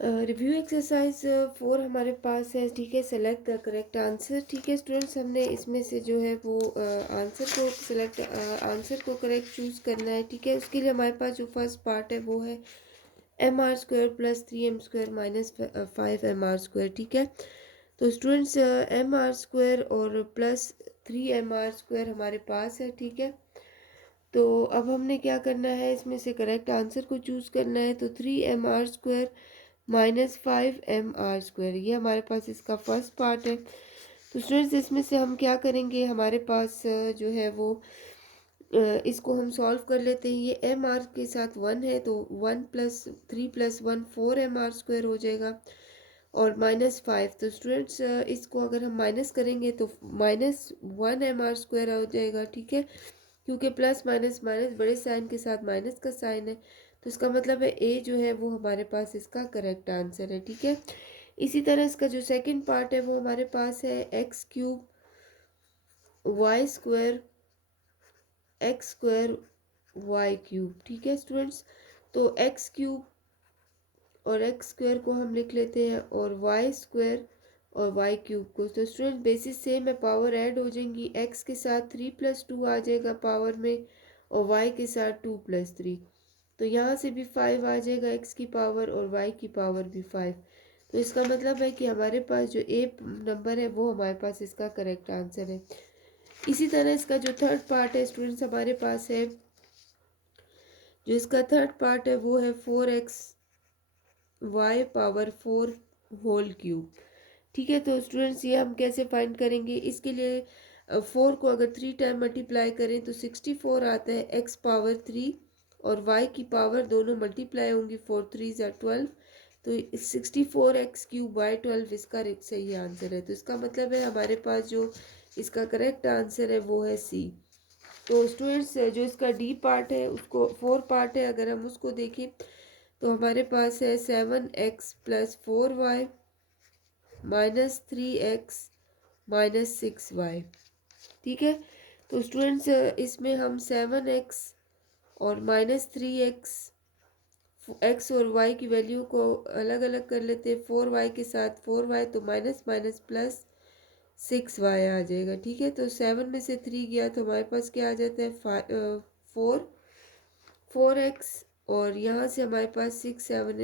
Review exercise 4 हमारे पास है, ठीक है। सेलेक्ट द करेक्ट आंसर, ठीक है स्टूडेंट्स। हमने इसमें से जो है वो आंसर को करेक्ट चूज़ करना है, ठीक है। उसके लिए हमारे पास जो फर्स्ट पार्ट है वो है mr² plus 3m² minus 5mr², ठीक है। तो स्टूडेंट्स mr² और प्लस 3mr² हमारे पास है, ठीक है। तो अब हमने क्या करना है, इसमें से करेक्ट आंसर को चूज़ करना है। तो 3mr² माइनस 5mr², ये हमारे पास इसका फर्स्ट पार्ट है। तो स्टूडेंट्स इसमें से हम क्या करेंगे, हमारे पास जो है वो इसको हम सॉल्व कर लेते हैं। ये एम आर के साथ 1 है, तो 1 + 3 + 1 4mr² हो जाएगा, और -5। तो स्टूडेंट्स इसको अगर हम माइनस करेंगे तो -1mr² हो जाएगा, ठीक है। क्योंकि प्लस माइनस माइनस बड़े साइन के साथ माइनस का साइन है, तो इसका मतलब है ए जो है वो हमारे पास इसका करेक्ट आंसर है, ठीक है। इसी तरह इसका जो सेकंड पार्ट है वो हमारे पास है x³ y², ठीक है स्टूडेंट्स। तो x³ और x² को हम लिख लेते हैं, और y² और y³ को। तो स्टूडेंट बेसिस सेम है, पावर ऐड हो जाएंगी। x के साथ 3 + 2 आ जाएगा पावर में, और y के साथ 2 + 3। तो यहाँ से भी 5 आ जाएगा, x की पावर और y की पावर भी 5। तो इसका मतलब है कि हमारे पास जो ए नंबर है वो हमारे पास इसका करेक्ट आंसर है। इसी तरह इसका जो थर्ड पार्ट है स्टूडेंट्स हमारे पास है, जो इसका थर्ड पार्ट है वो है 4xy⁴ होल क्यूब, ठीक है। तो स्टूडेंट्स ये हम कैसे फाइंड करेंगे, इसके लिए 4 को अगर 3 टाइम मल्टीप्लाई करें तो 64 आता है, x पावर 3 और y की पावर दोनों मल्टीप्लाई होंगी, 4 3 ज़ा 12। तो 64x³ y12 इसका सही आंसर है। तो इसका मतलब है हमारे पास जो इसका करेक्ट आंसर है वो है सी। तो स्टूडेंट्स जो इसका डी पार्ट है, उसको 4 पार्ट है, अगर हम उसको देखें तो हमारे पास है 7x + 4y -3x -6y, ठीक है। तो स्टूडेंट्स इसमें हम 7x और -3x, x और y की वैल्यू को अलग अलग कर लेते हैं। 4y के साथ 4y, तो माइनस माइनस प्लस 6y आ जाएगा, ठीक है। तो 7 में से 3 गया तो हमारे पास क्या आ जाता है, 4x, और यहाँ से हमारे पास 6 7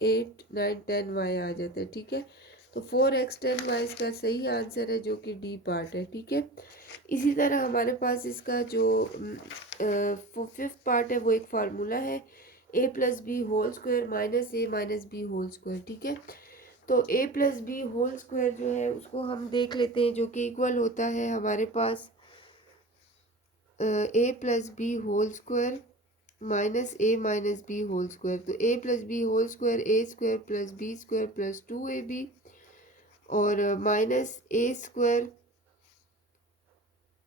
8 9 10y आ जाता है, ठीक है। तो 4x 10y इसका सही आंसर है, जो कि डी पार्ट है, ठीक है। इसी तरह हमारे पास इसका जो फिफ्थ पार्ट है वो एक फार्मूला है, a + b² minus a minus b², ठीक है। तो a + b² जो है उसको हम देख लेते हैं, जो कि इक्वल होता है हमारे पास a + b² minus a minus b²। तो a + b² a² + b² + 2ab, और minus a²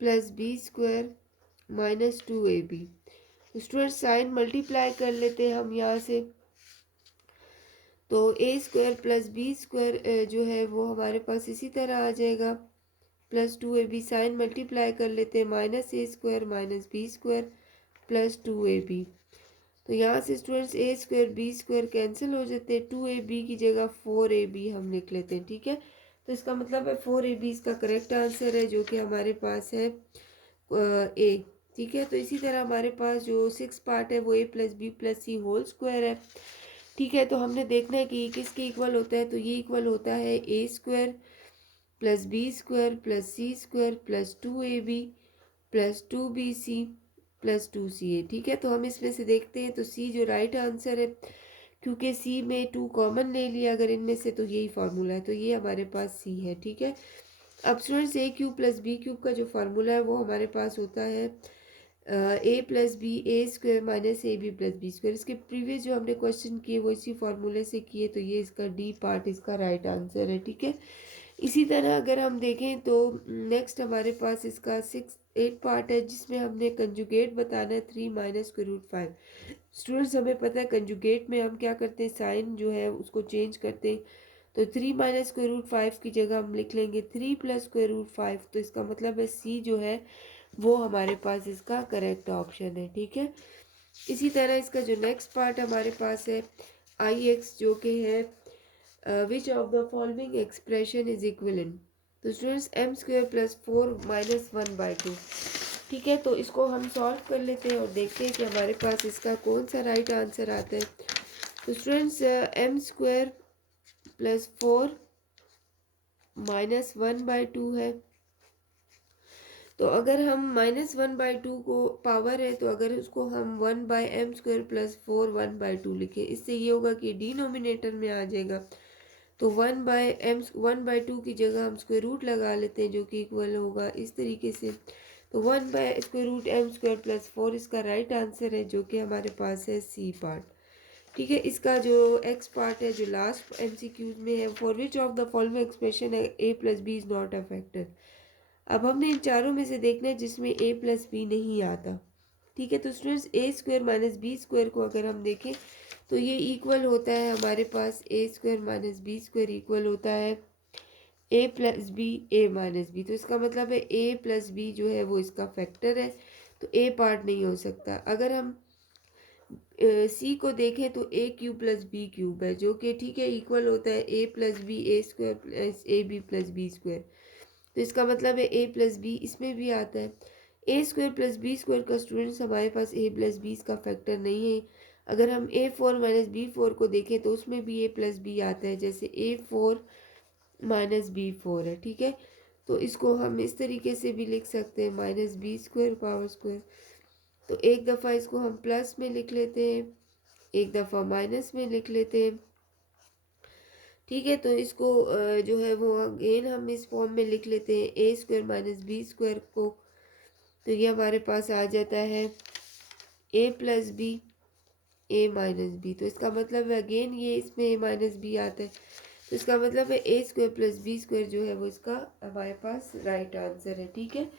+ b² minus 2ab। तो स्टूडेंट साइन मल्टीप्लाई कर लेते हैं हम यहाँ से। तो a² + b² जो है वो हमारे पास इसी तरह आ जाएगा, + 2ab। साइन मल्टीप्लाई कर लेते हैं, -a² माइनस b² + 2ab। तो यहाँ से स्टूडेंट्स a² b² कैंसिल हो जाते हैं, 2ab की जगह 4ab हम लिख लेते हैं, ठीक है। तो इसका मतलब है 4ab इसका करेक्ट आंसर है, जो कि हमारे पास है ए, ठीक है। तो इसी तरह हमारे पास जो 6 पार्ट है वो a + b + c² है, ठीक है। तो हमने देखना है कि ये किसके इक्वल होता है, तो ये इक्वल होता है a² + b² + c² + 2ab + 2bc + 2ca, ठीक है। तो हम इसमें से देखते हैं, तो सी जो राइट आंसर है, क्योंकि सी में 2 कॉमन ले लिया अगर इनमें से, तो यही फार्मूला है, तो ये हमारे पास सी है, ठीक है। अब स्टूडेंट्स a³ + b³ का जो फार्मूला है वो हमारे पास होता है a + b a² minus ab + b²। इसके प्रीवियस जो हमने क्वेश्चन किए वो इसी फार्मूले से किए, तो ये इसका डी पार्ट इसका राइट आंसर है, ठीक है। इसी तरह अगर हम देखें तो नेक्स्ट हमारे पास इसका 8 पार्ट है, जिसमें हमने कंजुगेट बताना है 3 - √5। स्टूडेंट्स हमें पता है कंजुगेट में हम क्या करते हैं, साइन जो है उसको चेंज करते हैं। तो 3 - √5 की जगह हम लिख लेंगे 3 + √5। तो इसका मतलब है सी जो है वो हमारे पास इसका करेक्ट ऑप्शन है, ठीक है। इसी तरह इसका जो नेक्स्ट पार्ट हमारे पास है आई एक्स जो कि है which of the following expression is equivalent. तो स्टूडेंट्स एम स्क्वेयर प्लस 4 - 1/2। ठीक है, तो इसको हम सॉल्व कर लेते हैं और देखते हैं कि हमारे पास इसका कौन सा राइट आंसर आता है। तो स्टूडेंट्स एम स्क्वेयर प्लस 4 - 1/2 है। तो अगर हम -1/2 को पावर है, तो अगर उसको हम 1/m² प्लस 4 1/2 लिखें, इससे ये होगा कि डिनोमिनेटर में आ जाएगा। तो 1/2 की जगह हम स्क्वायर रूट लगा लेते हैं, जो कि इक्वल होगा इस तरीके से। तो 1/√m² प्लस 4 इसका राइट आंसर है, जो कि हमारे पास है सी पार्ट। ठीक है, इसका जो एक्स पार्ट है, जो लास्ट एमसीक्यूज में है, for which of the following expression है a + b is not affected. अब हमने इन चारों में से देखना है जिसमें a + b नहीं आता। ठीक है, तो स्टूडेंट्स a² - b² को अगर हम देखें तो ये इक्वल होता है हमारे पास a² - b² इक्वल होता है a + b a - b। तो इसका मतलब है a + b जो है वो इसका फैक्टर है, तो a पार्ट नहीं हो सकता। अगर हम सी को देखें तो a³ + b³ है, जो कि ठीक है इक्वल होता है a + b a² + ab + b²। तो इसका मतलब है a + b इसमें भी आता है। a² + b² का स्टूडेंट्स हमारे पास a + b का फैक्टर नहीं है। अगर हम a4 - b4 को देखें तो उसमें भी a + b आता है, जैसे a4 - b4 है। ठीक है, तो इसको हम इस तरीके से भी लिख सकते हैं -b² पावर स्क्वायर। तो एक दफ़ा इसको हम प्लस में लिख लेते हैं, एक दफ़ा माइनस में लिख लेते हैं। ठीक है, तो इसको जो है वो अगेन हम इस फॉर्म में लिख लेते हैं a² - b² को। तो ये हमारे पास आ जाता है a + b a - b। तो इसका मतलब है अगेन ये इसमें a - b आता है, तो इसका मतलब है a² + b² जो है वो इसका हमारे पास राइट आंसर है। ठीक है,